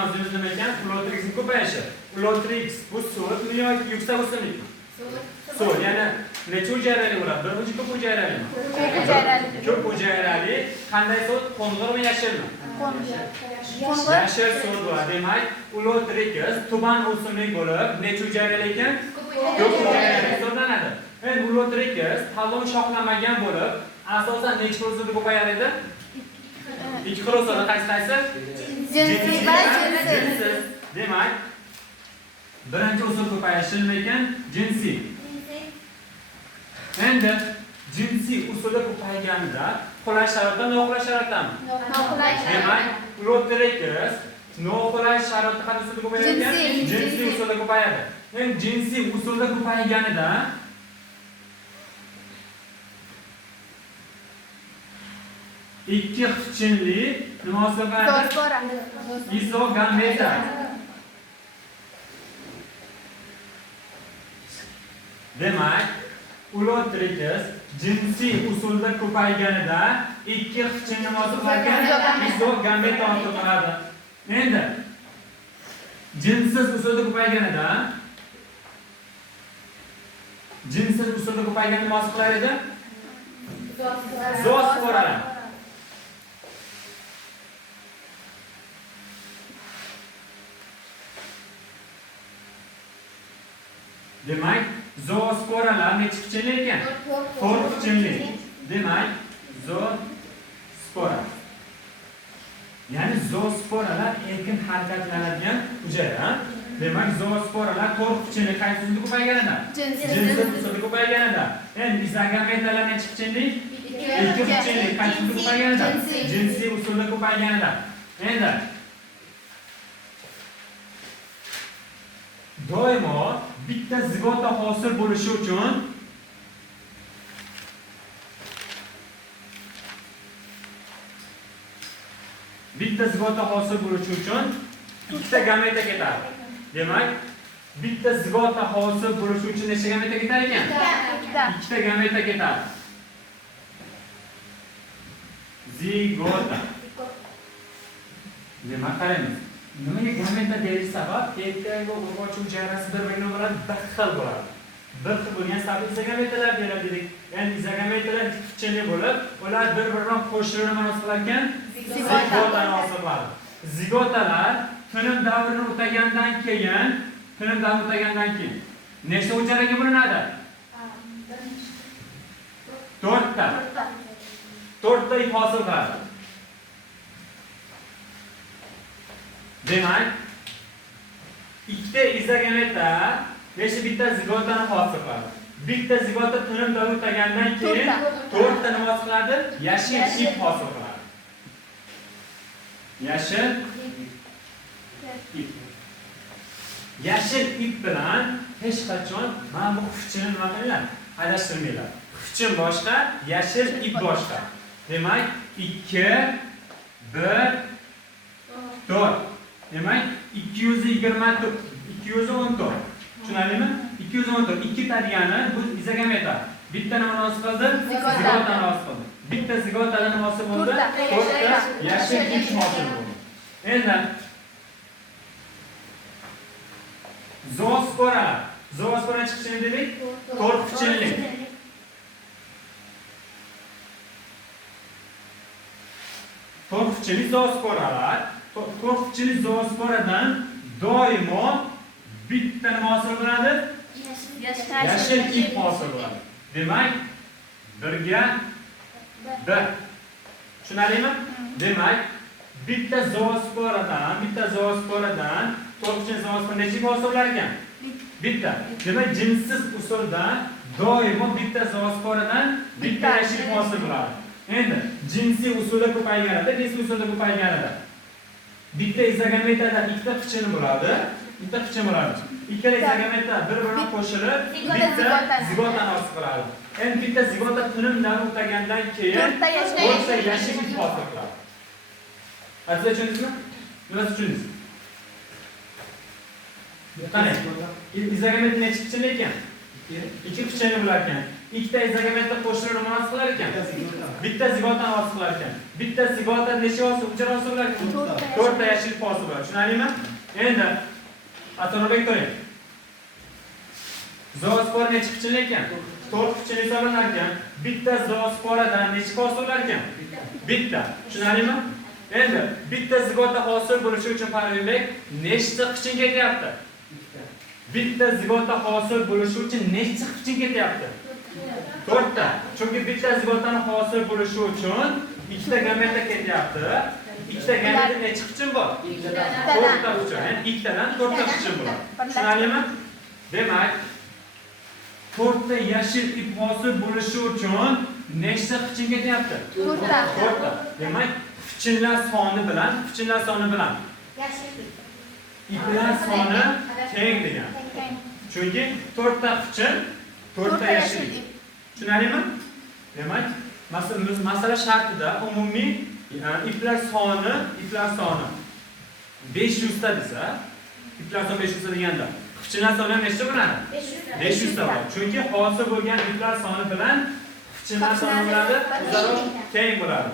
mavzuyimiz nima ekan? Ulotr x'ning ko'payishi. Ulotr x bu so'lmi yoki yuksak o'simlikmi? So'l, ya'ni necha hujayrali bo'ladi? Bir hujra ko'p hujayralimi? Ko'p hujayrali. Ko'p hujayrali. Qanday so'l? Qo'ng'irmi, yashilmi? Yashil so'l bo'ladi. Demak, ulotr x tuban o'simlik bo'lib, necha hujayrali ekan? Ko'p hujayrali hisoblanadi. Endi ulotr x talon shoxlamagan bo'lib, asosan necha xil usulda ko'payar edi? Ikki xil usulda qaysi? Jinsiy va jinsiz. Demak, birinchi usul ko'payishi nima ekan? Jinsiy. Endi jinsiy usulda ko'payganida qulay sharoitda, noqulay sharoitdami? Noqulay sharoit. Demak, ulotr x noqulay sharoitda qanday usulda ko'payar ekan? Jinsiy usulda ko'payadi. Endi jinsiy usulda ko'payganida ikki ixchinli nima hisoblanadi? Izogameta. Demak, ulotr x jinsiy usulda ko'payganida ikki ixchin nima hisoblanadi? Izogameta hisoblanadi. Endi jinsiz usulda ko'payganida nima hisoblar edi? Zoosporalar. Demak, zoosporalar necha ixchinli ekan? 4 ixchinli. Demak, zoospora. Ya'ni zoosporalar erkin harakatlanadigan hujayra. Demak, zoosporalar 4 ixchinli qaysi usulda ko'payganida? Jinsiz usulda ko'payganida. Endi izogametalar necha ixchinli? 2 ixchinli qaysi usulda ko'payganida? Jinsiy usulda ko'payganida. Endi doimo bitta zigota hosil bo'lishi uchun ikkita gameta ketadi. Demak, bitta zigota hosil bo'lishi uchun necha gameta ketar ekan? Ikkita gameta ketadi. Zigota. Demak, qaraymiz. Nimaga gameta deyish sabab? Erkak va o'g'il hujayrasi bir-biriga bo'ladi, bir xil bo'ladi. Bir xil bo'lgan sabab izogametalar deyiladi dedik. Ya'ni izogametalar ikki ixchinli bo'lib, ular bir-biridan qo'shilib nima hosil ekan? Zigotani hosil qiladi. Zigotalar tinim davrini o'tagandan keyin nechta hujayraga bo'linadi? 4 ta. 4 ta ip hosil qiladi. Demak, ikkita izogameta bitta zigotani hosil qiladi. Bitta zigota tinim davri o'tagandan keyin 4 ta nima hosil qiladi? Yashil ip hosil qiladi. Yashil ip bilan hech qachon mana bu xushchini nima qilinglar? Adashtirmanglar. Xushchin boshqa, yashil ip boshqa. Demak, 2 1 4. Demak, 224. Tushunarlimi? 214. 2 ta degani bu izogameta. Bitta nima hosil qildi? Zigotani hosil qildi. Bitta zigotadan nima hosil bo'ldi? 4 ta yashil ip hosil bo'ldi. Endi zoospora chiqishini dedik, 4 ixchinli. To'rtchilik zoosporalar, to'rtchilik zoosporadan doimo bitta nima hosil bo'ladi? Yashil ip hosil bo'ladi. Demak, 1 1. Tushunarlimi? Demak, bitta zoosporadan to'rtchilik zoospora necha ip hosil bo'lar ekan? Bitta. Demak, jinsiz usulda doimo bitta zoosporadan bitta yashil ip hosil bo'ladi. Endi jinsiy usulda ko'payganida, jinsiy usulda ko'payganida bitta izogametadan ikkita ixchin bo'ladi. Ikkala izogameta bir-biriga qo'shilib bitta zigotani hosil qiladi. Endi bitta zigota tinim davri o'tagandan keyin 4 ta yashil ip hosil qiladi. Tushundingizmi? Nima tushundingiz? Qani, izogameta necha ixchinli ekan? 2 ixchinli bo'lar ekan. ikkita izogamentda qo'shilib nima hosil qilar ekan? Bitta zigotani hosil qilar ekan. Bitta zigotda necha hosil, hujra hosil qilar ekan? 4 ta yashil hosil bo'ladi. Tushunarlimi? Endi atrofga ko'ring. Zoospor necha pichili ekan? 4 pichili hisoblanar ekan. Bitta zoosporadan necha hosil qilar ekan? Bitta. Tushunarlimi? Endi bitta zigotda hosil bo'lishi uchun Parvinbek nechta qichin ketyapti? Bitta zigotda hosil bo'lishi uchun nechta qichin ketyapti? 4 ta. Chunki bitta zigotdan hosil bo'lishi uchun ikkita gameta ketyapti. Ikkita gametda necha qichin bor? 4 ta uchun. Ya'ni ikkitadan 4 ta qichin bo'ladi. Tushunarlimi? Demak, 4 ta yashil ip hosil bo'lishi uchun nechta qichin ketyapti? 4 ta. 4 ta. Demak, qichinlar soni bilan iplar soni teng degan. Chunki 4 ta qichin, 4 ta yashil ip. Tushunarlimi? Demak, masala shartida umumiy iplar soni 500 ta desa, iplar soni 500 ta deganda, qichinlar soni ham nechta bo'ladi? 500 ta bo'ladi. Chunki hosil bo'lgan iplar soni bilan qichinlar soni bo'ladi, o'zaro teng bo'ladi.